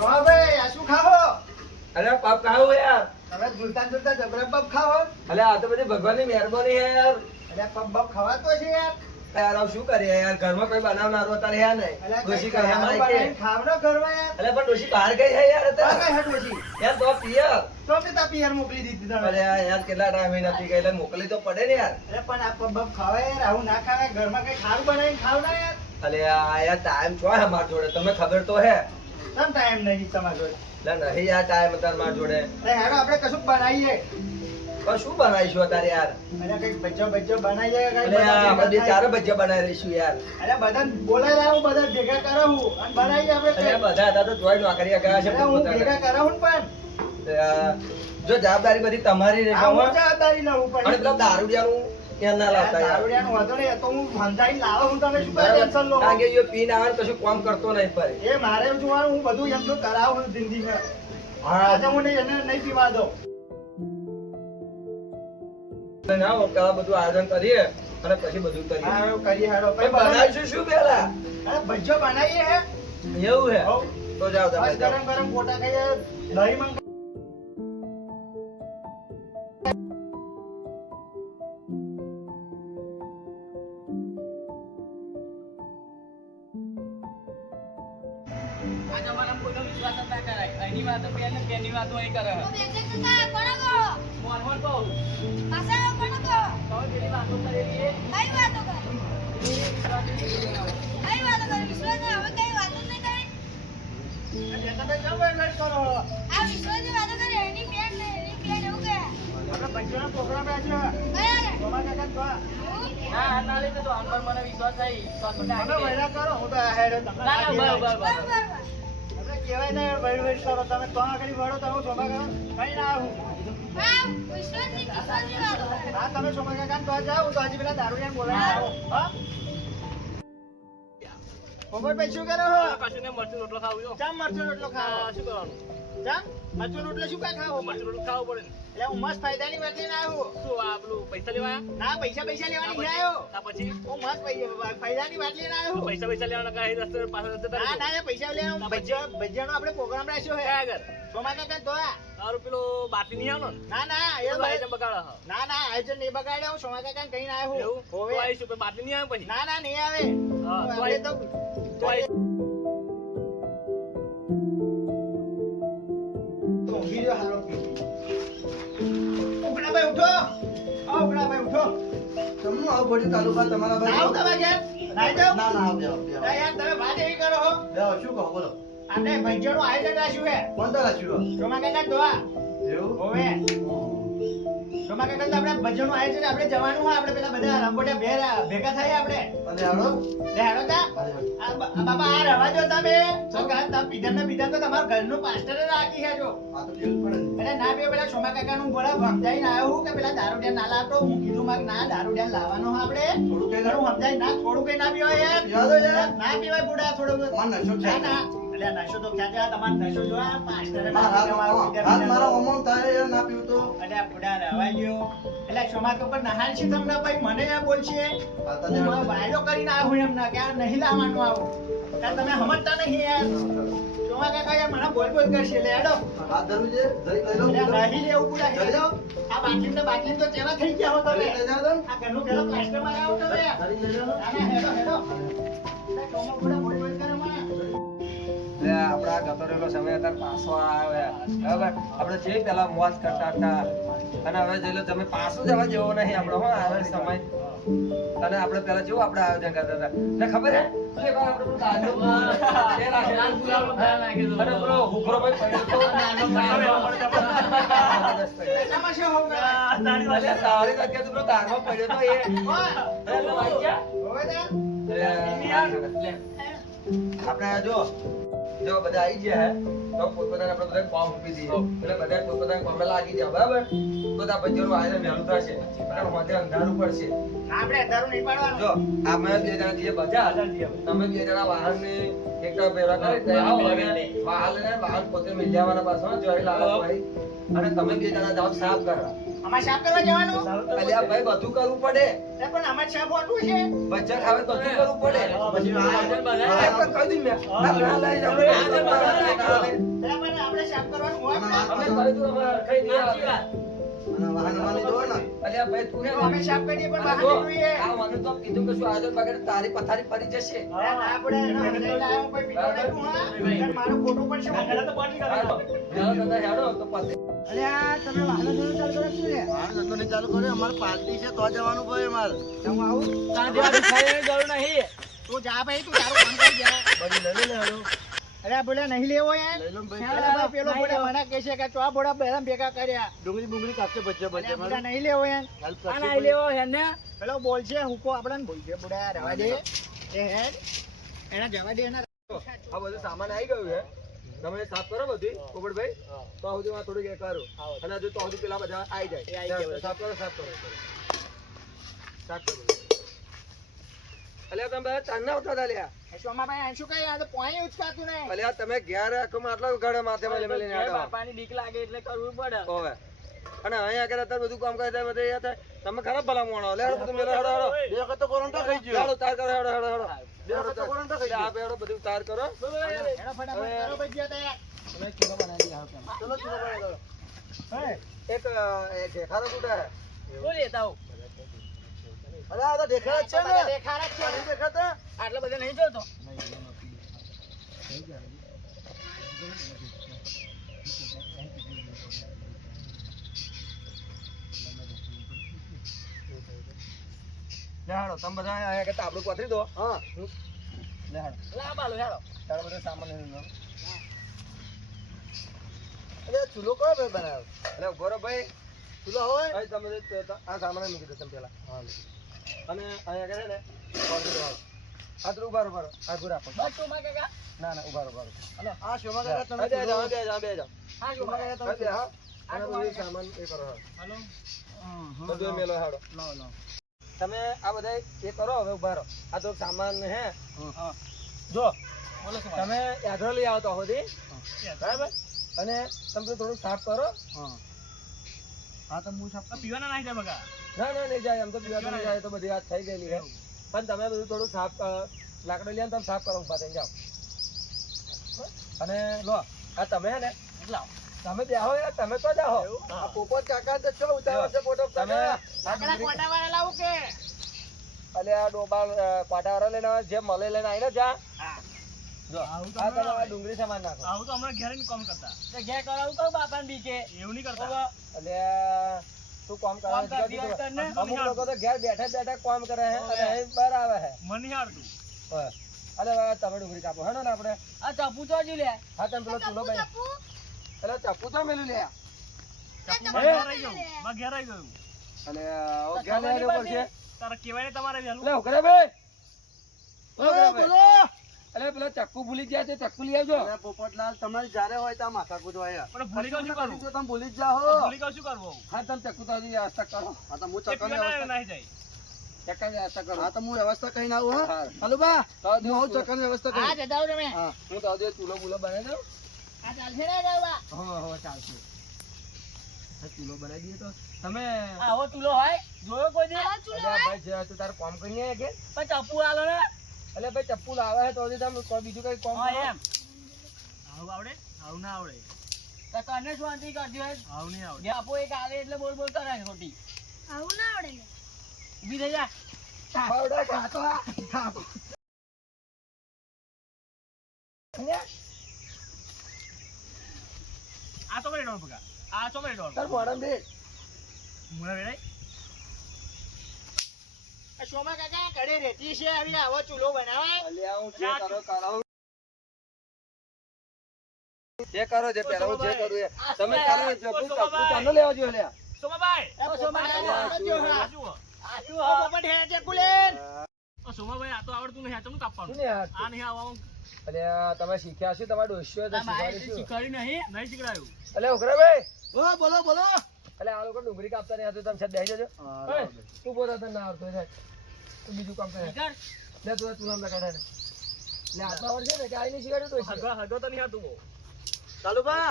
હા ભાઈ આ શું ખાવો? અરે પપ ખાવું યાર. તમે ઝૂલતા ઝૂલતા જબરા પપ ખાવો? અલે આ તો બધી ભગવાનની મહેરબાની હે યાર. અરે પપ બપ ખવાતો છે યાર. યાર હવે શું કરીએ યાર, ઘરમાં કોઈ બનાવનારો અત્યારે હે નહીં. અલ્યા ડોશી કઈ કરવા ખાવાનું લાયક બનાવીને છે. ખાવનો ઘરમાં યાર. અલે પણ ડોશી બહાર ગઈ છે યાર આ અત્યારે. કઈ હટ ઓછી. યાર તો પિયર. તો તે તા પિયર મોકલી દીધી તમે. અરે યાર કેટલા ટાઈમ નથી ગઈ એટલે મોકલી તો પડે ને યાર. અરે પણ આ પપ બપ ખાવાય યાર, આવું ના ખાવાય. ઘરમાં કઈ ખારું બનાવીને ખાવ ના યાર. અલે આ યાર ટાઈમ છો હે માર જોડે, તમને ખબર તો હે. કેમ ટાઈમ નહીં તમારા જોડે? એટલે નહીં યાર ટાઈમ અત્યારે માર જોડે. અરે હેડો આપણે કશું બનાવીએ. પણ શું બનાવીશું અત્યારે યાર? અરે કઈક બચ્ચો બચ્ચો બનાવીએ કઈ. અલે આપણે બે ચાર ભજીયા બનાવી રહીશું યાર. અરે બધા બોલાઈ લાવું, બધા ભેગા કરાવું અને બનાવીએ આપણે અરે કંઈક. બધા હતા તો જોઈ નોકરીએ ગયા છે અરે હું પોતપોતાના. ભેગા કરાવું ને પણ. જો જવાબદારી બધી તમારી રહે આ હું જવાબદારી લઉં અને પણ. પેલા દારૂડિયાનું ત્યાં ના લાવતા યાર. દારૂડિયાનું વાંધો નહીં, એ તો હું સમજાઈને લાવો. હું તમે શું કાંઈ ટેન્શન લો? કારણ કે યો પીને આવે ને કશું કામ કરતો નહીં ફરી. એ મારે જોવાનું, હું બધું એમ જો કરાવું જિંદગીમાં. આજે હું એને નહીં પીવા દઉં. ના હો, પેલા બધું આયોજન કરીએ અને પછી બધું કરીએ. હા એવું કરીએ હેડો. પણ બનાવીશું શું પેલા? અરે ભજીયો બનાવીએ હે. એવું હે? હોવ. તો જાઓ તમે બસ જાઓ. ગરમ ગરમ ગોટા ખાઈએ, દહીં મંગાવીએ. આ જમાનામાં કોઈનો વિશ્વાસ જ ના કરાય. અહીંની વાતો બેન ને બેનની વાતો અહીં કરે. મોહન બહુ. તમે પેલી વાતો કરેલી એ તમે કેમ વેટ કરો? આપણે ભજીયાનો પ્રોગ્રામ રાખ્યો. તમારા કાકા તો આ. ના હા ના લઈ તો આમ પર મને વિશ્વાસ થઈ. તો તો તમે ડાકી દે. વૈરા કરો, હું તો આ હેડે તમને ના ના ના બરોબર કહેવાય. બરોબર. આપણે કહેવાય ને વૈર વૈર કરો. તમે તો આગળ વળો તો હું સોમા કાકા કઈ ના આવું. હા તમે સોમા કાકા તો જાઓ, હું તો હજી પેલા દારૂડિયાને બોલાવીને આવું. હા પોપટભાઈ શું કરો છો? પાછું ને મરચું રોટલો ખાવું જો. ચમ મરચું રોટલો ખાવો? શું કરવાનું? ચમ મરચું રોટલો શું કાંઈ ખાવો? મરચું રોટલો ખાવો પડે ને. એટલે હું મસ્ત ફાયદાની વાત લઈને આવ્યો. શું આ પેલું પૈસા લેવા આયા? ના પૈસા પૈસા લેવાની નહીં આવ્યો. આ પછી હું મસ્ત ફાયદાની વાત લઈને આવ્યો. પૈસા લેવાના કાંઈ રસ્તે પાછળ રસ્તે ના ના એ પૈસા લેવાનો ભજીયાનો આપણે પ્રોગ્રામ રાખ્યો છે. ક્યાં આગળ? સોમા કાકા તો આ. તારું પેલો બાટલી નહીં આવનો ને? ના ના એ પેલું ભાઈ આઈટમ બગાડો હો. ના ના આયોજન નહીં બગાડ્યા. હું સોમા કાકાને કહીને આવ્યો. એવું? તો હોવે. આવીશું પણ બાટલી નહીં આવે પછી. ના ના નહીં આવે. હા, તો આપણે તો તો આવીશું. ઊંઘી રહ્યો હારો પીટી. ઉઘડાભાઈ ઉઠો. આ ઉઘડાભાઈ ઉઠો. તમને આવું પડ્યું તાલુકા તમારા ના આવું ભાઈ? તમે ઘેર? નાઈ જાઓ? ના ના આવ જાઓ ના યાર તમે વાત એવી કરો છો. જાઓ શું કહો બોલો. આપણે ભજીયાનું આયોજન રાખ્યું છે. કોણ તો રાખ્યું? સોમા કાકા દોવા. એવું? હોવે. સોમા કાકા તો આપણે ભજીયાનું આયોજન આપણે જવાનું હોય. આપણે પેલા બધા રંગોટિયા ભેગા થાય આપણે. અને હાલો લે હેડો તા. આ બાપા આ રવા દો તમે. તમે પીધા તો તમારા ઘરનું પાસ્ટરે રાખી છે જો. આ તો દેવું પડે ને. અરે ના બે પેલા સોમા કાકાનું બોલા સમજાઈને આવ્યો હું કે પેલા દારૂડિયા ના લાવતો. હું કીધું માર ના દારૂડિયા લાવવાનો આપણે. થોડું કઈ ઘણું સમજાય ના, થોડું કઈ ના પીવાય યાર. પીવા દો યાર. ના પીવાય બુડા થોડું. માર નશો છે. ના ના. અલ્યા નશો તો ક્યાં જાય? તમારો નશો જો આ પાસ્ટરે માર હાથ હાથ મારો અલ્યા અમોન થાય યાર ના પીવું તો. બુડા રવાઈ ગયો. એટલે સોમા કાકા નહાલ છે તમને ભાઈ મને આ બોલશે. આ હું તને મારો વાયદો કરીને આવ્યો હું એમના કે આ નહીં લાવવાનું આવું. ત્યાં તમે સમજતા નહીં યાર. સોમા કાકા યાર મને બોલ બોલ કરશે. લે હેડો. હાથ ધરવું છે જરી લઈ લો. અલ્યા નહીં લેવું બુડા હેડો. આ બાટલી તો ચેવા થઈ ગયા હો તમે. જરી લઈ જાઓ તમે. આ ઘરનું પેલો પ્લાસ્ટર મારાવો તમે. જરી લઈ જાઓ. ના, ના, હેડો, હેડો. એટલે સોમા બુડા બોલ બોલ કરે મને. લે આપડા ગતરેલો સમય અત્યારે પાછો આવ્યો યાર. બરાબર આપણે જે પેલા મોજ કરતા હતા અને હવે જોઈ લો તમે પાછું જવા જેવો નહીં આપણો હો આવે સમય. અને આપણે પેલા જેવું આપણે આયોજન કરતા હતા ને ખબર હે કે ભાઈ આપણે પેલું દાંડો એ રાખેલું. લાલ ગુલાબનો ફેર નાખી દો. અને પેલો હુભરો ભાઈ પડ્યો તો નાનો નાનો. આમાં શું હોવું કરે? અલ્યા તારી તો કે તું પેલો દાંડમાં પડ્યો તો એ ઓય, એટલે વાઈ ગયા. હોવે ને? આપણે જો બધા આવી ગયા હે તો પોતપોતાના આપણે બધા ફોર્મ આપી દઈએ એટલે બધા પોતપોતાના કામે લાગી જાય બરાબર. તો આ ભજીયાનું આયોજન વહેલું થશે કારણ કે અંધારું પડશે. આપણે અંધારું નહીં પાડવાનું. જો અમે બે જણા જઈએ બજાર, તમે બે જણા વાહનની એકટા ભેરા કરી દે આવો અને વાહલને વાહન પોતે મિલ જવાના પાછો જોઈ લાવો ભાઈ અને તમે બે જણા જાવ સાફ કરવા અમારે સાફ કરવા જવાનું અલ્યા ભાઈ બધું કરવું પડે પણ અમારે સાફ હોતું છે બચ્ચા ખાવે બધું કરવું પડે પછી ભોજન બનાવે. આ પણ કહી દીધું મેં. આ ના લઈ જાઓ. પણ આપણે સાફ કરવાનું હોય અમે કરી દઉં, અમે ખાઈ દઈએ. સાચી વાત. અલ્યા ભાઈ તું હે ને, અમે સાફ કરીએ પણ આ બહાર જો, નીકળીએ. આ મને તો કીધું કે શું આયોજન બગડે તારી પથારી ફરી જશે આપણે એનો હૃદય લાવ્યો કોઈ બીજો નહીં તું, હા? કારણ મારો ખોટું પડશે. હાલો, ચાલો દાદા હેડો તો પતે. અરે આ તમે વાહનો જોડે ચાલુ કરો છો ને? ચાલુ કરે અમારે પાર્ટી છે તો જવાનું ભાઈ અમારે હું આવું? તારા જેવા ભિખારીની જરૂર નહીં. તું જા ભાઈ, તું તારું કામ કરી જા. બધી લઈ લે હેડો અરે આ બોલે નહીં લેવો યાર. લઈ લો ભાઈ અરે ભાઈ પેલો બોલે મને કહે છે કે ચો બોડા બેરામ ભેગા કર્યા. ડુંગળી બુંગળી કાપશે બચ્ચે અરે બચ્ચે આ બોલા નહીં લેવો યાર. હેલ્પ આ નહીં લેવો હેને. પેલો બોલ છે હુકો આપણને બોલશે બોડા રવા દે એ હેડ એના જવા દે એના. આ બધું સામાન આવી ગયું છે તમે સાફ કરો બધી પોપટભાઈ તો સુધી માં થોડુંક એ કરું અને હજુ તો હજુ પેલા બધા આવી જાય સાફ કરો સાફ કરો સાફ કરો અલ્યા તમે બધા ચાંદના ઉઠા હતા લ્યા સોમાભાઈ આ શું કઈ આ તો પોણી ઉચકાતું નહીં. અલ્યા તમે ઘેર આખો આટલા ઉઘાડે માથે માં લઈને ઘેર આવો બાપાની બીક લાગે એટલે કરવું પડે. ઓવે અને અહીંયા આગળ અત્યારે બધું કામ કરે બધે એ થાય તમે ખરાબ ભલા મોણો લે હેડો બધું મેલો હેડો હેડો બે વખત તો કોરોના થઈ ગયો હેડો તાર કરો હેડો હેડો હેડો બે વખત તો કોરોના થઈ ગયો આ હેડો બધું તાર કરો હેડો ફટાફટ કરો ભાઈ જ્યાં તૈયાર. તમે ચૂલો બનાવી દે આવો ચલો ચલો ભાઈ હે? એક ઢેખારો તૂટે શું લેતા આવું? અરે આ તો દેખાય જ છે બધા ને દેખાડા જ છે. આ નહીં દેખાતા આટલા બધા નહીં જોતો. લે હેડો તમે બધા અહીંયા કે તાબડું પથરી દો હા લે હેડો લાવ બાલો હેડો. તારો બધો સામાન લઈને લો અરે ચૂલો કયો ભાઈ બનાવ્યો એટલે ઉભો રહો ભાઈ ચૂલો હોય અહીં તમે આ સામાન મૂકી દો તમે પેલા અને અહીંયા કરે ને પથરી દો આ તો ઉભા રહો આગળ રાખો બસ ચોમા કાકા. ના ના ઉભા રહો ઉભા રહો હલો આ શોભા કાકા તમે બે જાઓ બે જાઓ બે જાઓ હા ચોમા કાકા. બે હા અને બધું સામાન એ કરો હાલો. બધું મેલો હાડો તમે આ બધા એ કરો હવે ઉભા રહો આ તો સામાન હે હા. જો બોલો શું તમે યાદરો લઈ આવો તો સુધી બરાબર અને તમે તો થોડું સાફ કરો હા તો હું સાફ પીવાના નહીં જાય બગા. ના ના નહીં જાય એમ તો પીવા તો નહીં જાય તો બધી વાત થઈ ગયેલી છે પણ તમે બધું થોડું સાફ લાકડો લઈને તમે સાફ કરો ઉભા થઈને જાઓ અને લો આ તમે હે ને લાવ. તમે બેહો યાર તમે તો જાઓ આ પોપટ કાકા તો ચો ઉતાવળ છે ફોટો તમે લાકડા કોટાવાળા લાવું કે? અલે આ ડોબા કોટાવાળા લઈને આવે, જે મળે લઈને આવીને જા હા. જો આ તમે આ ડુંગળી સામાન નાખો આવું તો હમણાં ઘેર કામ કરતા. ઘેર કરાવું તો બાપાને બીકે. એવું નહીં કરતા. અલે તું કામ કરે કામ કરતી વખતે ને અમુક લોકો તો ઘેર બેઠા બેઠા કામ કરે છે અને અહીં બહાર આવે છે મને નહીં આવડતું. હા. અલે હવે તમે ડુંગળી કાપો હેડો ને આપણે આ ચપ્પુ તો હજુ લે. હા તમે પેલો ચૂલો ભાઈ અલે ચપ્પુ તો મેલું લે માં ઘેર આવી ગયું. માં ઘેર આવી ગયું. અલે ઓ ઘેર લઈ આવ્યો પડશે તારે કહેવાય ને તમારે વહેલું. લે ઉકરે ભાઈ બોલો બોલો અલે પેલો ચક્કુ ભૂલી ગયા છે ચક્કુ લઈ આવજો અરે પોપટલાલ તમારી જ્યારે હોય ત્યાં માથા કૂદવાયા પણ ભૂલી ગયો શું કરવું? જો તમે ભૂલી જ જાઓ ભૂલી ગયો શું કરવું? હા તમે ચક્કુ તો હજી વ્યવસ્થા કરો હા તો હું એ ચક્કર પીવાના વ્યવસ્થા નહીં જાય. ચક્કર વ્યવસ્થા કરો હા તો હું વ્યવસ્થા કહીને આવું હા હા. હાલો બા તો હું જો આવું ચક્કર વ્યવસ્થા હા કરી જતા તમે. હા હું તો હજુ ચૂલો બુલો બનાવી દઉં આ ચાલશે ને રવા? હો ચાલશે હા, ચૂલો બનાવી દઈએ તો તમે આવો ચૂલો હોય જોયો કોઈ દી? અલ્યા ભાઈ જે તું તારું કામ કરીને આય કે પણ ચપ્પુ આલો ને. અલે ભાઈ ચપ્પુ લાવે છે તો હજી તમે કોઈ બીજું કઈ કામ હા કરો એમ. આવું આવડે? આવું ના આવડે. તો કને શાંતિ કરજો. આવું નહીં આવડે. આપો એક આલે એટલે બોલ બોલ કરે છે ખોટી. આવું ના આવડે લે. ઊભી થઈ જા. પાવડા ખાતો આ. આ તો મેં ડોળ ભગા. આ તો મેં ડોળ. તાર મોઢામાં દે. મુના વેડાય. આ સોમા કાકા ઘરે રેતી છે આવી આવો ચૂલો બનાવાય? અલ્યા હું જે કરો કરાવું જે કરો જે પહેલા હું જે કરું એ તમે ચાલો ચપ્પુ ચાલો લેવા જો અલ્યા સોમાભાઈ. આ સોમા કાકા આવજો હા. આ જુઓ. ઓ પોપટ હે છે કુલેન. સોમાભાઈ આ તો આવડતું નહીં. આ ચમનું કાપવાનું. શું ને યાર આ નહીં આવવાનું. અલ્યા તમે શીખ્યા છો તમારા ડોસ્યો તો આ મારે શીખવાડીશું શીખવાડ્યું નહીં. નહીં શીખવાડ્યું. અલ્યા ઉઘરા ભાઈ ઓ બોલો બોલો અલ્યા આ લોકો ડુંગળી કાપતા નહીં આવતું તમે સાહેબ બેસી જજો ઓય, તું પોતા તને ના આવડતું હોય સાહેબ તું બીજું કામ કરે નીકળ. લે તું ચૂલામાં લગાડે ને એટલે આટલા વર્ષે ને કે આઈ નહીં શીખવાડ્યું તો હગો તો નહીં હતું બહુ. કાલુબા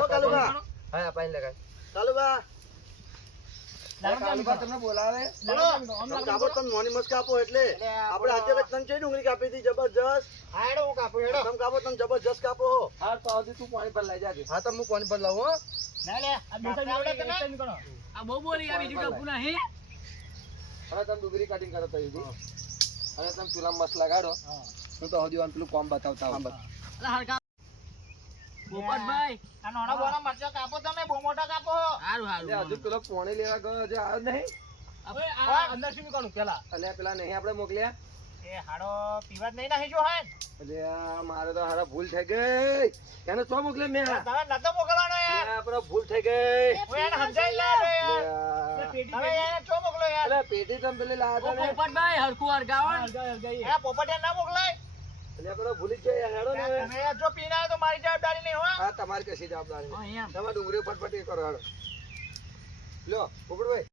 ઓ કાલુબા હા પાણી લગાય કાલુબા કાલુબા તમને બોલાવે તમે કાપો તમે મોની મસ્ક કાપો એટલે આપણે આજે વખત તને ચઈ ડુંગળી કાપી હતી જબરજસ્ત હા હેડો હું કાપું હેડો તમે કાપો તમે જબરજસ્ત કાપો હો. હા તો આવતી તું પાણી પર લઈ જાજે હા તો હું પાણી પર લાવું હો. ના લે આ બેસન આવડે તને આ બહુ બોલી આ બીજું કપું નહીં. હવે તમે ડુંગળી કટિંગ કરો તો એવી અને તમે ચૂલા મસ્ત લગાડો હું તો હજી પેલું કોમ બતાવતા હોઉં. અલા હરકા પોપટભાઈ આ નાના બોના મરચા કાપો તમે બહુ મોટા કાપો હારું એટલે હજુ પેલો પાણી લેવા ગયો હજુ આવ્યો જ નહીં. હવે આ અંદર શું કરવાનું પેલા એટલે પેલા નહીં આપણે મોકલ્યા એ હાડો પીવા જ નહીં નાહી જો હે એટલે આ મારે તો હારા ભૂલ થઈ ગઈ એને શું મોકલે મેં તમે નતો મોકલવાનો યાર આપણે ભૂલ થઈ ગઈ હું એને સમજાઈ લે તમે એને ચો મોકલો યાર એટલે પેટી તમે પેલી લાવ્યા હતા ને પોપટભાઈ હરખું હરગાવો ને. એ પોપટિયા ના મોકલાય એટલે આપણે ભૂલી જ ગયા હેડો ને તમે જો પીના આવ્યો તો મારી જવાબદારી નહીં હો હા તમારી કશી જવાબદારી હા, નહીં. એમ. તમે ડુંગળી ફટફટી કરો હેડો લ્યો પોપટભાઈ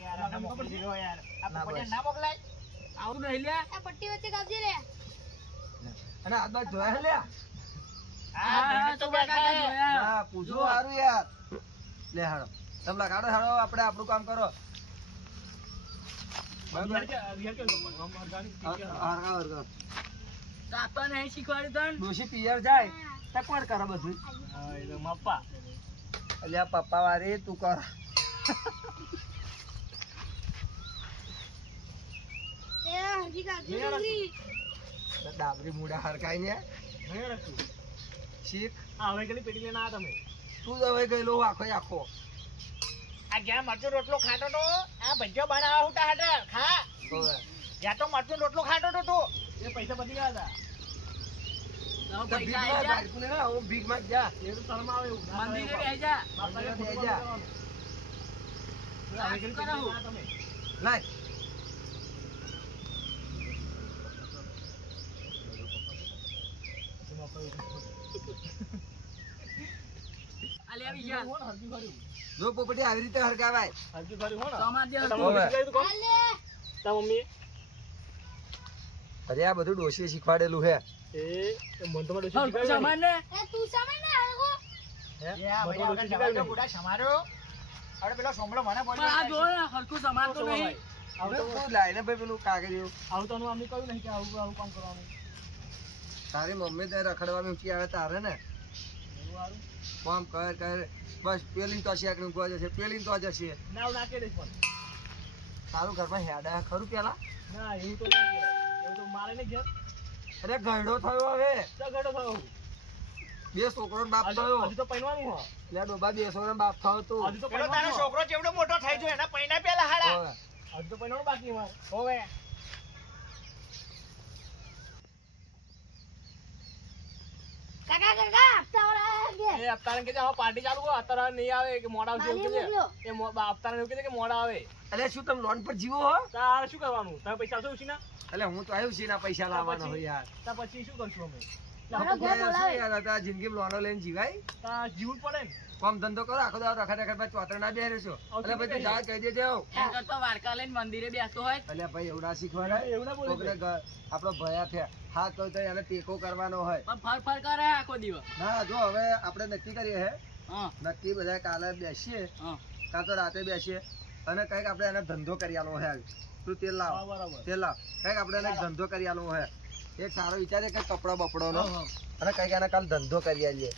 યાર ના મોકલી દીધો યાર આ પોપટિયા ના મોકલાય આવું નહીં લે આ પટ્ટી વચ્ચે કાપજે રે. અને આ બાજુ જોયા લ્યા હા તમે તો બેઠા હે હા પૂછો સારું યાર લે હાડો તમે લગાડો હાડો આપણે આપણું કામ કરો બરાબર હરગા હરગા કાપા નહીં શીખવાડ્યું તને ડોશી પિયર જાય તો કોણ કરે બધું મપ્પા અલ્યા પપ્પા વાળી તું કર એ હરખી કાપજે ડુંગળી. ડાબરી મૂડા હરકાઈ ને શીખ હવે કેટલી પેટી લઈને આવ્યા તમે તું જ હવે ગયેલો આખો આખો આ જ્યાં મરચું રોટલો ખાતો તો આ ભજીયો બનાવવા હુટા હાટે ખા હવે જ્યાં તો મરચું રોટલો ખાતો તો તું એ પૈસા પતી ગયા હતા તો પૈસા ભીખ આવી માં જા. બાઈક ને હું ભીખ માં જ જા એ તો શરમ આવે એવું. મંદિરે બેસી જા. મંદિરે બેસી જા. હવે કેટલી પેટી લઈને આવ્યા તમે? લાય આલે આવી જા. જો પોપટી આવી રીતે હરકાવાય સમાજ જે હતું. હવે હાલે. અરે આ બધું ડોશીએ શીખવાડેલું હે હરખું સમાજ ને. એ તું સામે ને હરખું. એ આ ભાઈ આગળ જવા દો, બુડા સમારો અરે પેલો સોમલો મને પણ આ જો બોલ્યો ને હરખું સમાજ તો નહીં. તું લાઈને ભાઈ પેલું કાગળિયું તારી મમ્મી તે રખડવા ઊંચી આવે તારે ને કામ કર કર બસ પેલી તો શેક નું જશે પેલી તો જશે તારું ઘરમાં હેડા ખરું પેલા અરે ગયડો થયો હવે બે છોકરો બાપ થયો એટલે ડોબા બે છોકરો બાપ થયો તું પેલો તારો છોકરો જેવડો મોટો થઈ ગયો એના પૈણા પેલા હાડા હવે. હોવે કાકા કાકા હપ્તા વાળા પાર્ટી ચાલુ કરો અત્યારે નહીં આવે કે મોડા આવશે એવું મારી કહેજે. મોકલો. એ અત્યારે એવું કહેજે કે મોડા આવે અરે શું તમે લોન પર જીવો હો તારે શું કરવાનું તમે પૈસા આવશો ઉછીના એટલે હું તો આવ્યું છે ના પૈસા લાવવાનો હોય યાર તો પછી શું કરશું અમે મારો ઘર શું બોલાવે. યાર અત્યારે જિંદગી લોનો લઈને જીવાય તા જીવું જ પડે ને કામ ધંધો કરો આખો દાડો રખડ રખડ પછી ચોતર ના બેહરે છો એટલે પછી તું જા કહી દેજે હો. એમ કરતો વાડકા લઈને મંદિરે બેસતો હોય એટલે ભાઈ એવડા શીખવાડાય એવું ના બોલે કોકને આપણો ભયા થયા હાથ તો એને ટેકો કરવાનો હોય પણ ફર ફર કરે આખો દિવસ ના જો હવે આપણે નક્કી કરીએ હે હા નક્કી બધા કાલે બેસીએ હા કાં તો રાતે બેસીએ અને કંઈક આપણે એને ધંધો કરી આલો હે તું તેલ લાવ બરાબર તેલ લાવ કંઈક આપણે એને ધંધો કરી આલો હે એક સારો વિચાર છે કે કપડો બપડોનો અને કંઈક એને કાલ ધંધો કરી આલીએ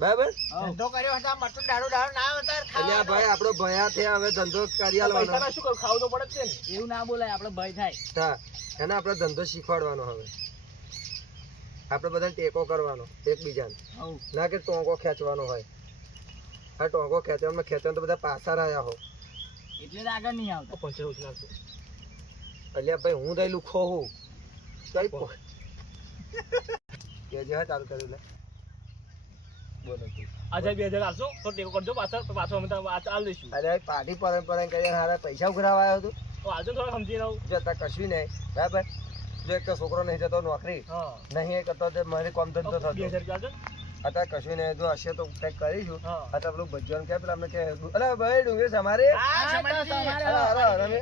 બરાબર ધંધો કર્યો હતા મરચું દારૂ દારૂ ના અવતાર અલ્યા ભાઈ આપણો ભયા થયા હવે ધંધો કરી આલવાનો શું કરું ખાવું તો પડે જ છે ને એવું ના બોલાય આપણે ભય થાય હા એને આપણે ધંધો શીખવાડવાનો હવે આપણે બધાને ટેકો કરવાનો એકબીજાને ના કે ટોંકો ખેંચવાનો હોય આ ટોંકો ખેંચવામાં તો બધા પાછા રહ્યા હો એટલે જ આગળ નહીં આવતો પંચર ઉછનારશું અલ્યા ભાઈ હું દઈ લુખો હું કઈ કે જે ચાલુ કર્યું લે બોલો તું. આજે 2000 આવશો તો ટેકો કરજો પાછો અમે ચાલ દઈશું અરે પાર્ટી પરંપરા કરીને હારા પૈસા ઉઘરાવા આવ્યો તું તો આજે થોડા સમજી રહું જો તાર કશું નહીં બરાબર જો એક તો છોકરો નહીં જતો નોકરી હા નહીં એ કરતો તે મારે કોમ ધંધો થતો 2000 રૂપિયા અત્યારે કશું નહીં જો હશે તો કંઈક કરીશું હા. અત્યારે પેલું ભજન કે પેલા અમને કે અલે ભાઈ ડુંગળી સમારે હા, સમાજજી.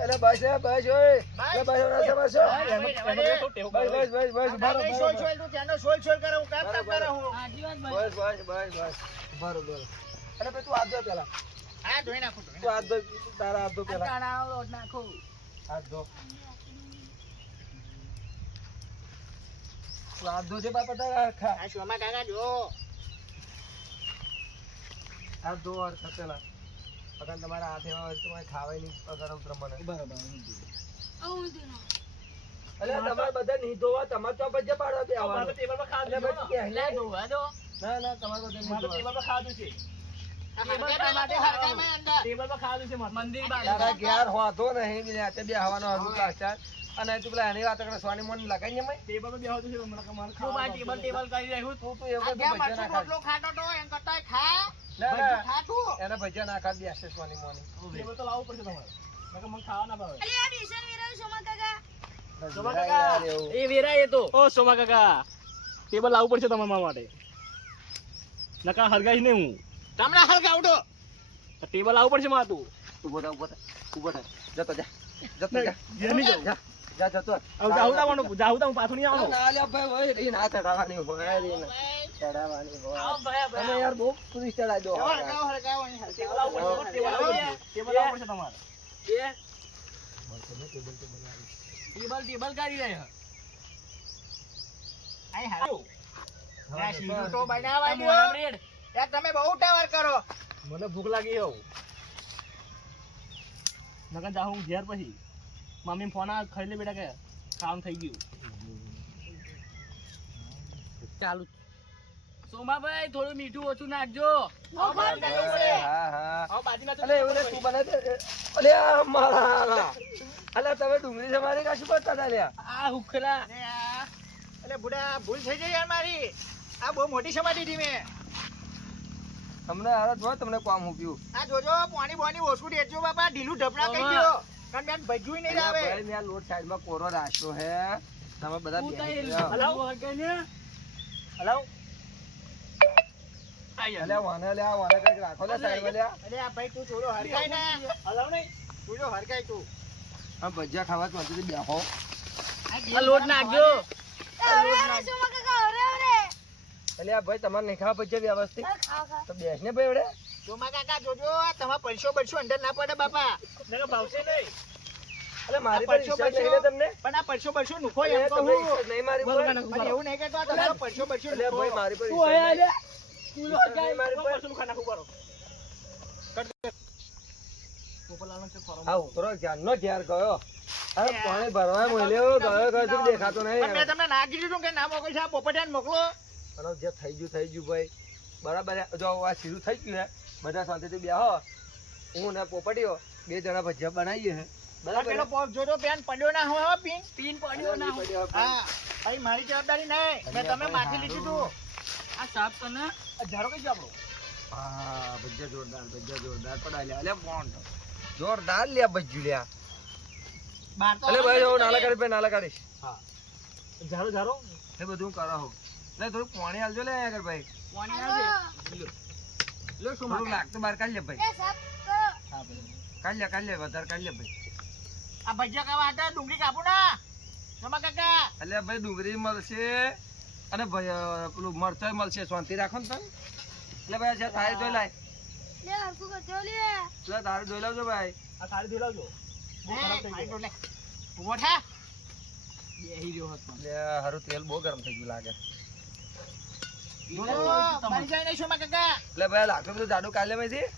અલે બસ ને બસ ઓય અલે બસ ઓય સમજો બસ આ ભાઈ સોલ સોલ તું ત્યાંનો સોલ સોલ કરે, હું કામ કરે હું. સાચી વાત ભાઈ. બસ બરોબર અલે ભાઈ તું હાથ ધો પેલા હા, ધોઈ નાખું, ધોઈ તું હાથ ધો તારા હાથ ધો આ પેલા ચણાનો લોટ નાખું. હાથ ધો તું હાથ ધો છે બાપા તારા નાખું. આ શોમા કાકા જો. હાથ ધો વાર પેલા અગર તમારા હાથે હોય તો તમારે ખાવાય નહીં ગરમ પ્રમાણે બરાબર. આવું હતું ના. અલે તમારે બધા નહીં ધોવા તમારે તો ભજ્જે પાડવા દે આવવાનું ટેબલ પર ખાધું અલે ભાઈ છે. પહેલા લે ધોવા દો. ના તમારે બધા નહીં મારે ધોવા ટેબલ પર ખાધું છે. આ ટેબલ હરકાઈ માટે માટે હરકાઈ અંદર. ટેબલ પર ખાધું છે મારે. મંદિર તારા બાજુ. ઘેર હોતો નહીં બી રાતે બે હવાનો હજુ પ્લાસ્ટર અને તું પેલા એની વાત કરે સોની મન લગાઈ ને મય ટેબલ પર બેહવું છે મને મારે ખાવા. ટેબલ કરી રહ્યું. તું એવું આ બધું જ્યાં ભજીયા મરચું ના રોટલો ખાતો તો એમ કરતાંય ખા. ના, ભજીયું ના. ખા તું. એને ભજીયા ના ખાધી હશે સોની મોની ટેબલ તો લાવવું પડશે તમારે. નકર મને ખાવા ના ભાવે. અલી આ બેસન વેરાયું સોમા કાકા. સોમા યાર કાકા એવું. એ વેરા એ તો. ઓ સોમા કાકા ટેબલ લાવવું પડશે તમારા માટે. નકા હરગાઈ નહીં હું. તમને હરગાવડો. ટેબલ લાવવું પડશે મારે તું. ઊભો થા જતો જા ઘેર નહીં જાઉં. જા જતો જાઉં હું પાછું નહીં આવવાનો. ના લ્યા ભાઈ હોય રી ના ચડાવવાની હોય રી ના ચડાવવાની હોય તમે યાર બહુ પુરી ચડાઈ દો હરગાવ, હરગાવ, અહીં હરગાવ. ટેબલ લાવવું પડશે. ટેબલ લાવવું પડશે તમારે. ટેબલ કરી રહ્યા. અહીં હારું. આ શીરું તો બનાવવા આ દ્યો. મોરમ રેડ. યાર તમે બહુ ટાવર કરો. મને ભૂખ લાગી એવું. નકર જાઉં ઘેર પછી મમ્મી ફોન આ ખાઈ લે બેટા કે કામ થઈ ગયું. ચાલુ. સોમાભાઈ થોડું મીઠું ઓછું નાખજો. વઘાર કર્યું છે. હા હા આવો બાજરીના અલે એવું ને તું બનાવી દે અલે આ મારા અલે તમે ડુંગળી સમારી કાશું પડતા હતા લ્યા આ હુખરા. અરે આ, અલે બુડા ભૂલ થઈ ગઈ યાર મારી. આ બહુ મોટી સમાધી હતી મેં. તમને હારા જો તમને કામ મૂક્યું આ જોજો પાણી બોની ઓછું દેજો બાપા, ઢીલું ઢપડા કહી દો. કારણ બેન ભજ્યું નહીં આવે. ભાઈ મેં આ લોટ સાઈડમાં કોરો રાખ્યો હે તમે બધા તું બેસી તો જાઓ. હલાવ. હલાવ. અલે વાને કંઈક રાખો લે સાઈડમાં લ્યા અરે આ ભાઈ તું થોડો હરકાય ને. હલાવ નહીં. તું જો હરકાય તું. આ ભજીયા ખાવા તો બેહો આ લોટ નાખજો. અરે અરે સોમા કાકા અરે અરે. એટલે આ ભાઈ તમારે નહીં ખાવા ભજીયા વ્યવસ્થિત ખાઓ ખાઓ. તો બેસ ને ભાઈ વડે ચોમા કાકા જોજો આ તમારા પૈસો બરસો અંદર ના પડે બાપા. નકર ભાવશે નહીં. એટલે મારી આ પર પરસો ઈચ્છા નહીં બરસો. ને તમને પણ આ પૈસો બરસો નુખો એટલે એમ કહું. તમને ઈચ્છા નહીં મારી પર બોલો કાકા. પણ એવું નહીં કહેતો આ તમારો પૈસો બરસો એટલે નુખો. ભાઈ મારી પર તું ઈચ્છા આયા નહીં. લે. તું લો ઈચ્છા જાય નહીં મારી પર. પરસું ખા નાખું કરો. પોપલાનો છે ખરો. આ ઉતરો ક્યારનો ઘેર ગયો અરે પાણી ભરવા મોલ્યો ગયો શું દેખાતો પણ નહીં મેં તમને ના કીધું તું કે ના મોકલશે, આ પોપટિયાને મોકલો. અને જે થઈ ગયું ભાઈ બરાબર જો આ શીરું થઈ ગયું હે બધા શાંતિથી બેહો હું ને પોપટીઓ બે જણા ભજીયા બનાવીએ હે બરાબર પેલો પોપ જોજો પેન પડ્યો ના હોય હો, પીન. પીન પડ્યો ના હોય. હા ભાઈ મારી જવાબદારી નહીં, મેં તમે માથી લીધું તું. આ સાફ કરને. આ ઝાડો કઈ આપણો. હા ભજીયા જોરદાર પડાય લે અલે બોન્ડ જોરદાર લે ભજીયું લ્યા બહાર તો અલે ભાઈ હું નાલા કાઢીશ ભાઈ નાલા કાઢીશ ઝાડો ઝાડો. એ બધું કરો હો લે થોડું પાણી આલજો લે આગળ ભાઈ પાણી હાલો. આવજે. લો શું થોડું લાગતું બહાર કાઢ લે ભાઈ એ સાફ કરો. હા ભાઈ. કાઢ લે વધારે કાઢ લે ભાઈ આ ભજીયા ખાવા હતા ડુંગળી કાપું ના ચોમા કાકા. એટલે ભાઈ ડુંગળી મળશે અને ભાઈ પેલું મરચાઈ મળશે શાંતિ રાખો ને તમે એટલે ભાઈ છે થાળી ધોઈ લાય લે હરખું કરજો લે. એટલે થાળી ધોઈ લાવજો ભાઈ આ થાળી ધોઈ લાવજો. બહુ ખરાબ થઈ ખાઈ ગયો. તો લે. ઊભો થા. બેહી રહ્યો હતો. એટલે હારું તેલ બહુ ગરમ થઈ ગયું લાગે જોજો, બની જાય નહીં ચોમા કાકા. એટલે ભાઈ લાગતું બધું જાડું કાલે મેથી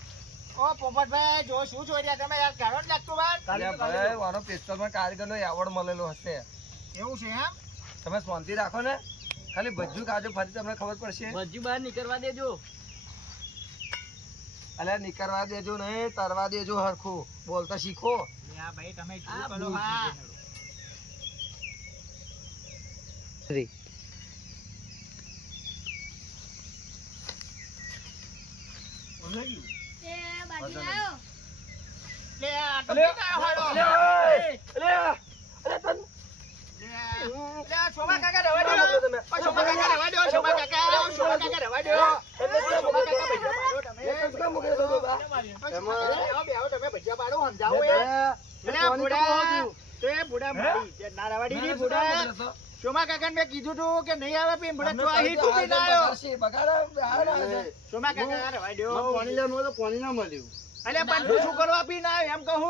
ઓ પોપટભાઈ જો શું જોઈ રહ્યા તમે યાર, ગાળો જ લાગતું બાર. એટલે ભાઈ વાનો પિસ્તોલમાં કારીગરનો એવોર્ડ મળેલો હશે એવું છે એમ. તમે શાંતિ રાખો ને ખાલી ભજ્જુ ખાજો ફરી તમને ખબર પડશે ભજી બહાર નીકળવા દેજો. એટલે નીકળવા દેજો નહીં તરવા દેજો હરખું બોલતા શીખો લે આ ભાઈ તમે આ શું કરો ભૂલ હા. એ બાજુ આવ્યો. લે આ તો અલે, કેટલા હાડો. અલે, અલે, અલે, તન. લે આ ચોમા કાકા રવા દો. ના મોકલો તમે. ઓ ચોમા કાકા રવા દો, ચોમા કાકા રવા દો. કાકાને મેં કીધું તું કે નહીં આવે પીને ભલે અમને તો આ કહી હીટ દો, પીને આ આવ્યો. બગાડશે, બગાડો, બગાડો. સોમા કાકા રવા દ્યો. મને પાણી લેવાનું હતું, પાણી ના મળ્યું. અલ્યા પણ તું શું કરવા પીને આવ્યો એમ કહું.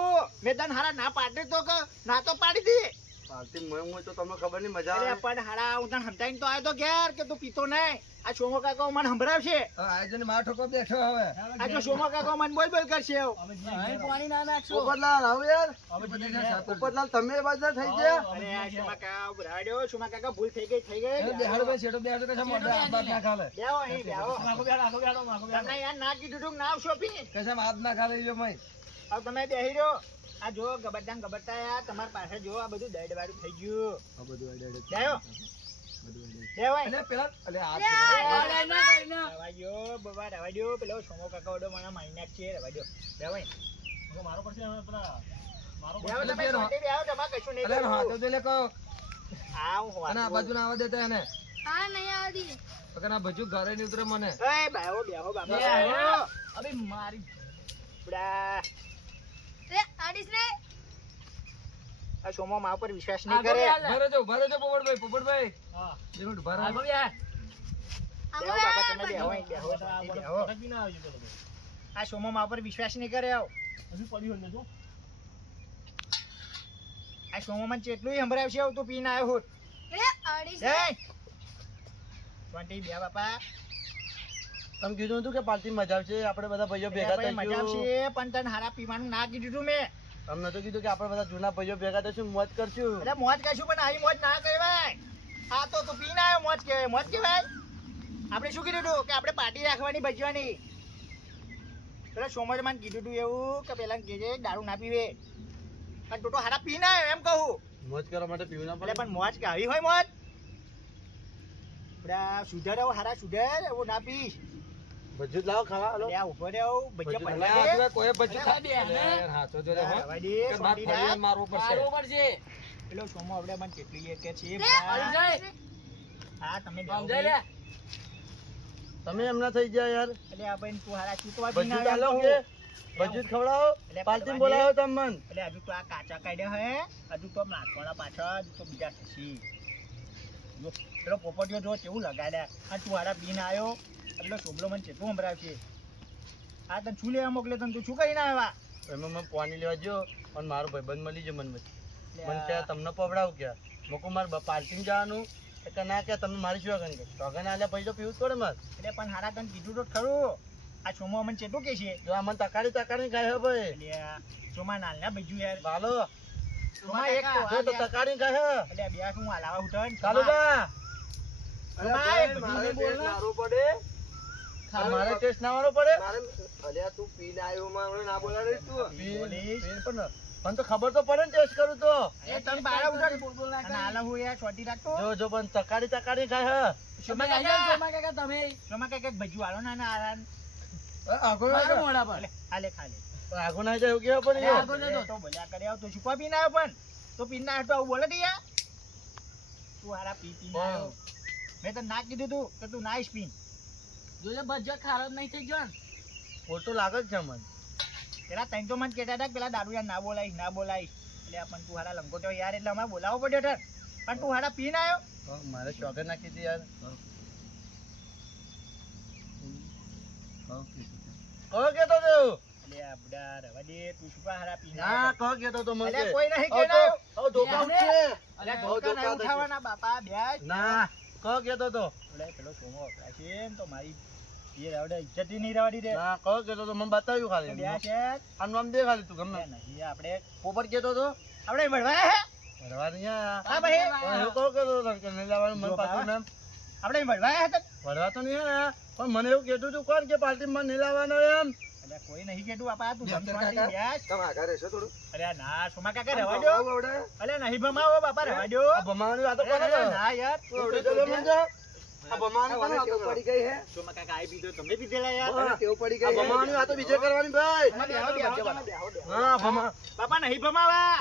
મેં તને હારા ના પાડી તો કે ના તો પાડી દી. પાર્ટી મળ્યું હોય તો તમને ખબર નહીં, મજા અલ્યા આવે. પણ હારા હું તને સમજાઈને તો આવ્યો તો ઘેર કે તું પીતો નહીં. આ સોમો કાકો મને સંભળાવશે. હવે આયોજન માં ઠોકો બેઠો હવે. આ જો સોમો કાકો મને બોલ બોલ કરશે એવું. અહીં પાણી ના નાખશો પોપટલાલ, આવો યાર. બધી જે સાતો પોપટલાલ, તમે એ બાજુ થઈ ગયા. અરે આ સોમા કાકા ઉભા રહ્યો. સોમા કાકા ભૂલ થઈ ગઈ થઈ ગઈ. બેહાડો ભાઈ, શેઠો બેહાડો કશા મોઢે હાથ બાથ ના ખાલે. બેહો અહીં બેહો. તમને યાર ના કીધું તું કે ના આવશો પી. કશા હાથ ના ખાલે લ્યો મય. હવે તમે બેહી રહ્યો. આ જો ગબરતા યાર તમારી પાસે જો આ બધું દડ વાળું થઈ ગયું. આ બધું અડે બેહો. બેહો અહીં. અલે પેલા અલે આ રવા દ્યો, બાબા રવા દ્યો. પેલો સોમો કાકા ઓડો મને મારી નાખશે. રવા દ્યો. બેહો અહીં. બેહો તમે શાંતિ બેહો. તમારે કશું નહીં અલે કરવું. હાથો દે લે કહો. હા હું અને આ બાજુ ના આવવા દેતા એને. હા નહીં આવતી પકડ આ ભજુ ઘરે ની ઉતરે મને. એ બેહો બેહો બાબા બેહો. બેહો. અબે મારી બડા. રે આડીશ ને આ સોમો મા ઉપર વિશ્વાસ નહીં આગળ કરે. યાર. ભરે જો પોપટભાઈ, પોપટભાઈ. હા બે મિનિટ ભરે. આગળ યાર. બેહો બાબા તમે બેહો અહીં બેહો શાંતિ બેહો. આ સોમો મા ઉપર વિશ્વાસ નહીં કરે આવ. આ સોમો મને કેટલું સંભળાવશે આવું તું પીને આવ્યો હોત. રે આડીશ ને જય શાંતિ બે બાપા. તમે કીધું હતું કે પાર્ટી મજા આવશે, આપણે બધા ભાઈઓ ભેગા આપણે મજા થઈશું. આવશે પણ તને હારા પીવાનું ના કીધું તું મેં. તમને તો કીધું કે આપણે બધા જૂના ભાઈઓ ભેગા થઈશું, મોજ કરશું. એટલે મોજ કહીશું પણ આવી મોજ ના કહેવાય. આ તો તું પીને આવ્યો મોજ કહેવાય. મોજ કહેવાય. આપણે શું કીધું તું કે આપણે પાર્ટી રાખવાની ભજવાની. પેલા સોમવારે મને કીધું તું એવું કે પેલા કહેજે દારૂ ના પીવે. પણ તું તો હારા પીને આવ્યો એમ કહું. મોજ કરવા માટે પીવું ના એટલે પડે. પણ મોજ કે આવી હોય મોજ. પેલા સુધર આવું હારા સુધર એવું ના પીશ. બધું જ લાવો ખાવા, હાલો. એટલે આ ઉભો રહે આવું ભજીયા અલે પડવા આ દે. સિવાય કોઈ ભજુ અલે ખાય બે ને. અલે હાથો જો રે હો. રવા દે, કે બાર શાંતિ ફરીને રાખ. મારવું પડશે. મારવું પડશે. પેલો સોમો આપણે મને કેટલી એ કે છે રે આવી જાય. હા તમે બેહો સમજાય લે. તમે એમના થઈ ગયા યાર. એટલે આ ભાઈ તું હારા ચૂકવા બધું પીને જ હાલો આવ્યો કે કહું. બધું જ ખવડાવો. એટલે પાર્ટી પડવા બોલાવો દે. તમને. એટલે હજુ તો આ કાચા કાઢ્યા હે હજુ તો નાખવાના પાછળ હજુ તો બીજા થશે. જો પેલો પોપટીયો જો કેવું લગાડ્યા. આ તું હારા પીને આવ્યો એટલે સોબલો મને કેટલું સંભળાવશે. આ તને શું લેવા મોકલે તને તું શું કરીને આવ્યા. એમાં મેં પાણી લેવા ગયો અને મારો ભાઈબંધ મળી ગયો મને એટલે મને કે તમને પવડાવું ક્યાં મોકો મારે પાર્ટીમાં જવાનું કે ના કે તમે મારી શું આગળ આગળ આલ્યા પછી તો પીવું જ પડે મારે. એટલે પણ હારા તને કીધું તો ખરું. આ સોમો મને કેટલું કે છે. જો આ મને તકાડી ગાય હે ભાઈ. એટલે આ સોમા નાલના બીજું યાર. ચાલો સોમા એક તો જો તો તકાડી ગાય હે. એટલે આ બે શું હલાવા ઉઠન. ચાલો બા સોમા એક બીજું નહીં બોલના. મારે ટેસ્ટ ના આવવાનો પડે. બોલીશ. પણ તો ખબર તો પડે ને ટેસ્ટ કરું તો. એ તને બારા ઉઠન. અને હાલા હું યાર છોટી રાખતો. જો પણ તકાડી ગાય હે. સોમા તમે કાકા. સોમા કાકા તમે સોમા કાકા ભજ્યું હાલો ના ના આરાન. આગળ મારો મોઢા પર. હાલે ખાલે. આગળ ના જાય એવું કેવું પડે યાર. આગળ જતો. તો ભલ્યા કરે આવ તો છુપા પીને આવ્યો પણ. તો પીને આવ્યો તો આવું બોલે કે યાર. તું હારા પીને આવ્યો. મેં તને ના કીધું તું કે તું નાઈશ પીન. જોજે બજ્જત ખરાબ નહીં થઈ ગયો ને. ખોટું લાગે જ છે મને. પેલા તને તો મને કહેતા હતા કે પેલા દારૂ યાર ના બોલાઈશ ના બોલાઈશ. એટલે પણ તું હારા લંગોટો યાર એટલે અમારે બોલાવવો પડ્યો ઠર. પણ તું હારા પીને આવ્યો. મારે શોખે નાખી હતી યાર. કહો કેતો તો એટલે આ બુડા રવા દે તું છુપા હારા પીને ના આવ્યો. કહો કેતો તો મને અલ્યા કોઈ નહીં હવે કહેનાર. તો ધોકા ઉઠશે. અલ્યા હવે ધોકા ધોકા નહીં થશે. ઉઠાવવાના બાપા બેસ. ના કહો કેતો તો એટલે પેલો સોમો વપરાય છે ને તો મારી એ રવડે ઇજ્જત નહીં રવા દીધે. ના કહો કેતો તો મને બતાવ્યું ખાલી બેસ છે. આનું નામ દે ખાલી તું ગમે નહીં આપણે પોપટ કેતો તો આપણે મળવા હે. ભરવા નહીં આયા. હા ભાઈ એવું કહો કેતો તો કે નહીં લાવવાનું મને જો પાછું બાવા. નામ આપણે મળવા હે તને. ભરવા તો નહીં આયા પણ મને એવું કહેતું તું કોણ કે પાર્ટીમાં મને નહીં લાવવાનો એમ. અલ્યા કોઈ નહીં કેતું બાપા તું બેસ જમવા કાકા. બેસ. તમે આગળ રહેશો થોડું. અલ્યા ના સોમા કાકા રવા દો. અલ્યા નહીં ભમાવો બાપા રવા દો. આ ભમાવાની વાતો કોને અલ્યા કરે? ના યાર. આવડે તો લે મને જા. આ ભમાવાની કોને વાતો કરે? સોમા કાકા આવી પીધો તમે પીધેલા યાર. આ ભમાવાની વાતો બીજે કરવાની ભાઈ. તમે બેહો, બેહો, તમે બેહો, બેહો. હા બાપા નહીં ભમાવા.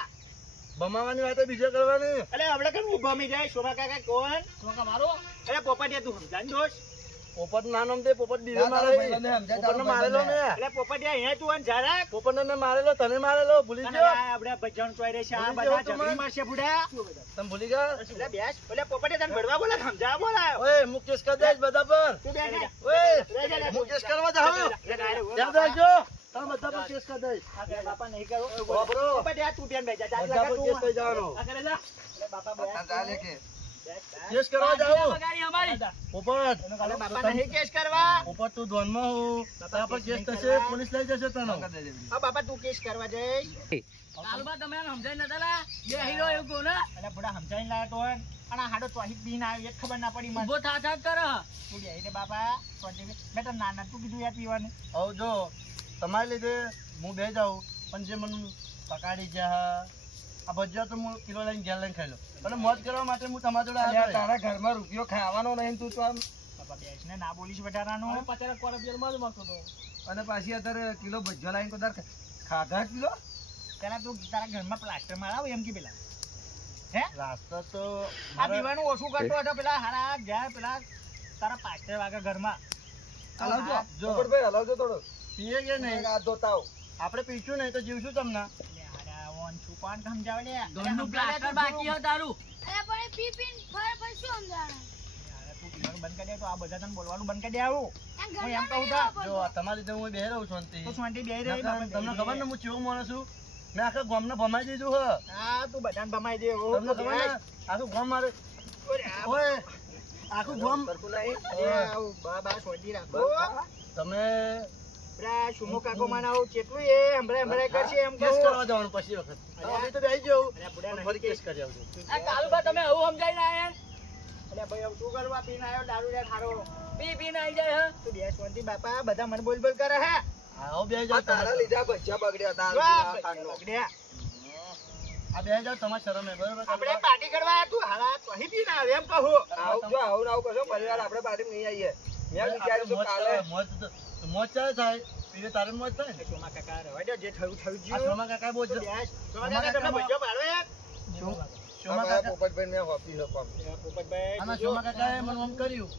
ભમાવાની વાતો બીજે કરવાની. અલ્યા આપણે કેમ ઊભા મી જાય સોમા કાકા કોણ? સોમા મારો. અરે પોપટિયા તું સમજાન દોશ. પોપટ નાનો દે પોપટ બીવે તારા મારે ભાઈબંધને સમજાય, પોપટને તારા મારેલો ને એટલે પોપટિયા અહીંયા તું અને જરાક પોપટને મેં મારેલો તને મારેલો ભૂલી અને ગયો આ આપણે ભજન ચોઈ રહે છે આ ભૂલી ગયો બધા તમે? ઝઘડી મારશે બુડા તમે ભૂલી ગયા એટલે બેસ એટલે પોપટિયા તને ભરવા બોલે સમજાવવા બોલાયો ઓય મુકેશ કરી દઈશ બધા પર તું બેસ જા. ઓય મુકેશ કરવા જાવ ધ્યાન રાખજો તમે બધા પર કેસ કરી દઈશ આ કે બાપા નહીં કરો બાપરો. પોપટિયા તું બેન બેસ જા જા બધા પર તું કેસ થઈ જવાનો આ કરે જા એટલે બાપા બેસ ચાલે કે બેસ, બેસ. કેસ કરવા જાવ બગાડી અમારી પોપટ એટલે બાપા નહીં કેસ કરવા પોપટ તું ધોનમાં હું તારા પર કેસ થશે પોલીસ લઈ જશે તને હા બાપા તું કેસ કરવા જઈશ કાલુબા તમે એને સમજાઈ નતા લા બે હીરો એવું કહો ને એટલે બુડા સમજાઈને લાયો તો અને આ હાડો ચોહી પીને આવ્યો એ ખબર ના પડી મને ઉભો થા થા કર તું બે એટલે બાપા ચોહી મેં તો નાના તું કીધું યાર પીવાનું હવે જો તમારી લીધે હું બે જાઉં પણ જે મને પકાડી ગયા આ ભજીયા તો હું કિલો લઈને ઘેર લઈને ખાઈ લઉં અને મોજ કરવા માટે હું તમારા જોડે અલ્યા, આવ્યો તારા ઘરમાં રૂપિયો ખાવાનો નહીં તું તો આમ બાપા બેસને ના બોલીશ વધારાનું પચાસ કોરપિયર માં જ માગતો તો અને પાછી અત્યારે કિલો ભજીયા લાવીને કોઈ તારે ખાધા કિલો પેલા તું તારા ઘરમાં પ્લાસ્ટર મારાવ એમ કે પેલા હે રાસ્તા તો આ મારે- પીવાનું ઓછું કરતો હતો પેલા હારા ગયા પેલા તારા પાસ્ટર વાગે ઘરમાં હલાવજો જો. પોપટભાઈ હલાવજો થોડો પીએ કે નહીં હાથ ધોતા આવો. આપણે પીશું નહીં તો જીવશું તમને એટલે હારા ઓન છું કોણ સમજાવે લે ઘરનું પ્લાસ્ટર બાકી હો તારું અરે પણ એ પી પીને ફર ફર શું સમજાણા? તું પીવાનું બંધ કરી દે તો આ બધા તને બોલવાનું બંધ કરી દે આવું એમ હું ઘરમાં એમ કહું નહીં તા, આવવા જો પડતું. આ તમારી રીતે હું બે રહું છું શાંતિ. તો શાંતિ બેહી રહી નકર તમને ખબર ને હું કેવું માણસ છું મેં આખા ગામને ભમાઈ દીધું હ હા તું બધાને ભમાઈ દે ઓ તમને ખબર ને આખું ગામ મારે ઓય આખું ગામ સરખું નહીં? બા શાંતિ રાખો તમે પેલા સુમો કાકો મને આવું કેટલું એ હમણાં હમણાં કરશે એમ કેસ કહું કરવા જવાનું પછી વખત હવે તો બેસી જાઉં અલ્યા બુડા પણ નહીં ફરી કેસ કરી આવજો આ કાલુબા તમે આવું સમજાઈને આયા અલ્યા ભાઈ હવે શું કરવા પીને આવ્યો દારૂ લે ખારો પી પીને આવી જાય હે તું બે શાંતિ બાપા બધા મને બોલ બોલ કરે હે આવો બે આ જાવ તારા લીધે આ ભજીયા બગડ્યા હતા વાહ, આ કાનનો. બગડ્યા. આ બે જાવ તમારે શરમ હે બરોબર આપણે પાર્ટી કરવા આયા તું હારા તો અહીં પીને આવ્યો એમ કહું આવું જો આવું ને આવું કરશો પરિવાર આપણે પાર્ટી નહીં આવીએ મેં વિચાર્યું હતું કાલે મોજ ચાલે થાય પીવે તારે મોજ થાય ને સોમા કાકા રહેવા દે, જે થયું થયું આ ગયું. સોમા કાકા બહુ તો બેસ. સોમા કાકા તમને ભજીયો ભાડો યાર. સોમા આ કાકા પોપટભાઈ ને હોપી લો કામ. પોપટભાઈ, આના જોજો. સોમા કાકાએ મને આમ કર્યું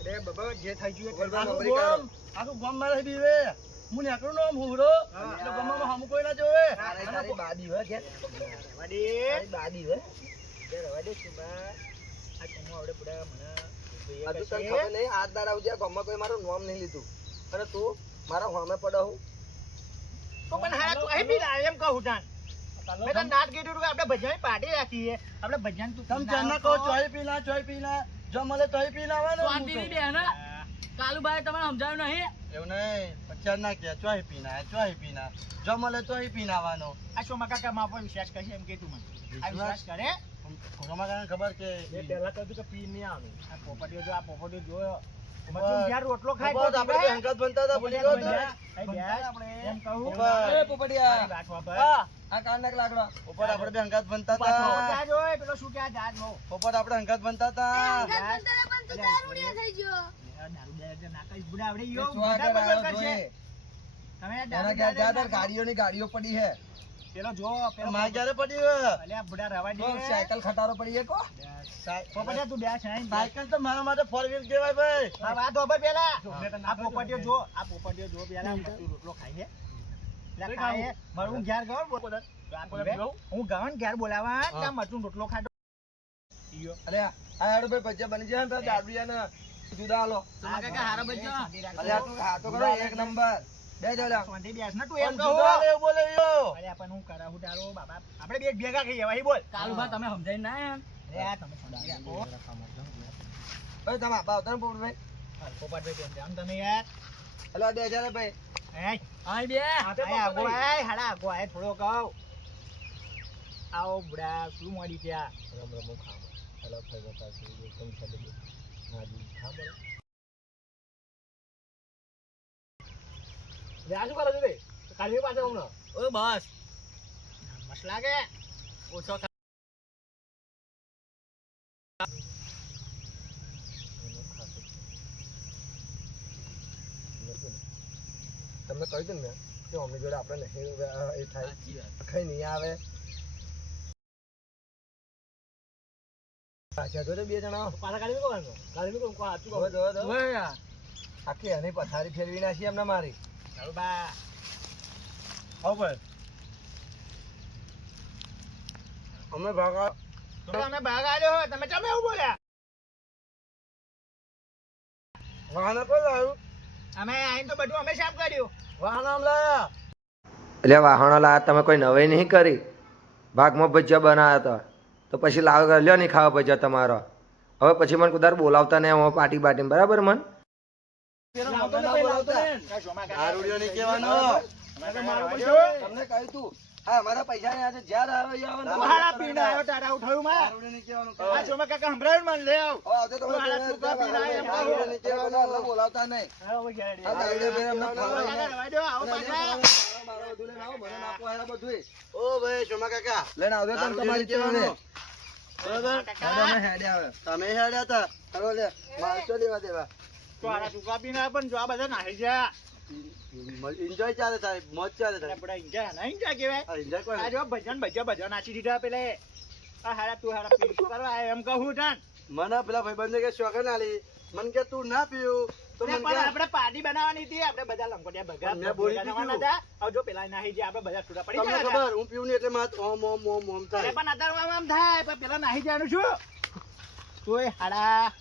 અરે બાબા, જે થઈ ગયું એ થઈ પોપટભાઈ ગયું. આખું ગામ મારે બીવે હું નીકળું ને આમ હુરો હા. એટલે ગામમાં હમ કોઈ ના જોવે તારી બાદી હોય કે રહેવા દે. તારી બાદી હોય જે રહેવા દે, સોમા. આ સોમો આવડે પૂરા મને જોઈએ આ તો તને કશે. ખબર નહીં આજ દાડા ઉજ્યા ગામમાં કોઈ મારું નામ નહીં લીધું અને તું મારા હોમે પડો હું તો પણ હારા તું અહીં પીને આવ્યો એમ કહું તાન. મેં તને નાટ કીધું હતું કે આપણે ભજીયાની પાર્ટી રાખીએ. આપણે ભજીયાનું તું તમે પીને ચારના આવો કહો તો. ચોય પીલા જો મળે તોય પીને આવવાનું હું શાંતિની તો. બેન હે હા. કાલુબાએ તમને સમજાવ્યું નહીં એવું નહીં પચાર ના કે ચોય પીના જો મળે તોય પીને આવવાનો આ સોમા કાકા મારા પર વિશ્વાસ કરશે એમ કે તું મને. આ વિશ્વાસ કરે? સોમા કાકાને ખબર કે આ પોપટીઓ જો, આ પોપટીઓ જો. મચું ઘેર રોટલો ખાય પોપટ તો આપણે પીવાય? હંગાત બનતા હતા ભૂલી ગયો તું? અહીં બેસ. એમ કહું. પોપટ. એ પોપટિયા મારી વાત વાપર. હા, આ કાનના લાકડા પોપટ આપણે બે હંગાત બનતા પાછો હતા જાજ હોય, પેલો શું કે આ જાજ હો. પોપટ આપણે હંગાત બનતા હતા અંગત બંધારે પણ તું દારૂડિયો થઈ ગયો. દારૂ બે જે નાખીશ, બુડા આવડે યો, તું આગળ બધા બરોબર આવ્યો કરશે. જોઈએ. તમે એના દારૂ ઘેર જા તાર નાખો. ગાડીઓની ગાડીઓ પડી હે પેલો જો, પેલો માર ક્યારે પડ્યું અલ્યા બુડા રવા દે. તો સાયકલ ખટારો પડી હે કો પોપટીયા તું બેસ અહીં. સાયકલ તો મારા માટે ફોર વ્હીલ કહેવાય ભાઈ આ વાત હોભળ પેલા. આ પોપટીઓ જો, આ પોપટીઓ જો પેલા મરચું રોટલો ખાય છે. પેલા ખાય છે. મારું હું ઘેર ગયો બોલ. હું ગયો ને ઘેર બોલાવા ત્યાં મરચું રોટલો ખાધો. ઈયો. અરે આ હેડો ભાઈ ભજીયા બની જાય ને પેલા દારૂડિયાને જુદા હાલો સોમા કાકા હારો બચ્ચો અરે આ તું ખાતો કરો એક નંબર બે જોડા શાંતિ બેસ ને તું એમ પણ કહું. જુદા લે એવું બોલે યો. અરે પણ હું કરાવું તારો બાબા. આપણે બે ભેગા ખાઈએ ભાઈ બોલ. કાલુબા તમે સમજાઈને ના આયા અરે આ તમે શાંતિ રાખો. ભાઈ તમે આપા આવતા ને પોપટભાઈ પોપટભાઈ કેમ છે? આમ તમે યાર. હલો 2000 ભાઈ એય, અહીં બે આય આગો આય, હાડા આગો આય, થોડો કહો. આવો બુડા, શું મોડી ત્યાં? ઓ બસ મસ્ત લાગે. ઓછો તમને કહી દઉં ને કે અમની જોડે આપણે નહીં એ થાય સાચી વાત કઈ નહીં આવે પાછા તો બે જણા પાછા કાઢી મૂકો. જો, જો, જો. ઓય યાર આખી એની પથારી ફેરવી નાખી એમને મારી. ચાલો બા આવો ભાઈ. અમે ભાગા તમે ભાગ આવ્યો હો, તમે ચમ એવું બોલ્યા? વાહન કોઈ લાવ્યું? અમે આઈને તો બધું અમે સાફ કર્યું. વાહન આમ લાયા. એટલે વાહણો લાયા તમે કોઈ નવાઈ નહીં કરી. ભાગમાં ભજીયા બનાવ્યા હતા તો પછી લાવ લ્યો નહીં ખાવા ભજીયા તમારો. હવે પછી મને કુદાર બોલાવતા નહીં હું પાર્ટી બાટી બરાબર મન. આ શોમાં કાકા. દારૂડિયો નહીં કહેવાનો. અમે તો મારું પડ્યું. તમને કહ્યું તું હા મારા પૈસા ને આજે જ્યારે આવે ઈ આવે ને હારા પીને આવ્યો તારા ઉઠાયું માં. દારૂડિયો નહીં કહેવાનું. આ શોમાં કાકા સંભળાયું મને લે આવ. હવે આવતો તમને હારા છોકરા પીને આવ્યા એમ કહો. દારૂડિયો નહીં કહેવાનું. અમને બોલાવતા નહીં. આ દારૂડિયો બેન અમને કાકા ફરવા રવા દો, આવો પાછા. મારો બધું લઈને આવો. મને નાખો આયા બધુંય. ઓ ભાઈ શોમા કાકા લઈને આવજો તમે તમારી કહેવાનું. બરાબર કાકા. હેડે આવે તમે હેડ્યા હતા ચાલો લે મારતો લેવા દેવા તો હારા છોકરા પીને આવ્યા પણ જો આ બધા નાહી ગયા. એન્જોય ચાલે સાહેબ મોજ ચાલે અરે સાહેબ બધા ઈંજા ના ઈંજા કહેવાય. આ એન્જોય કોઈ આ જો ભજન નાચી દીધા પેલે. આ હારા તું હારા પી કરવા આયો એમ કહું તાન. મને પેલા ભાઈબંધે કે શોખન આલી મને કે તું ના પીવું તો અરે મને પણ કે આપણે પાર્ટી બનાવવાની હતી, આપણે બધા લંગોટિયા ભગા મેં બોલી બનાવવાના દીધું. હતા. હવે જો પેલા નાહી ગયા આપણે બધા છૂટા પડી તમને ગયા હતા. ખબર હું પીવું ને એટલે માર ઓમ ઓમ ઓમ ઓમ અરે થાય પણ અત્યારે આમ થાય પણ પેલા નાહી જવાનું શું તોય હાડા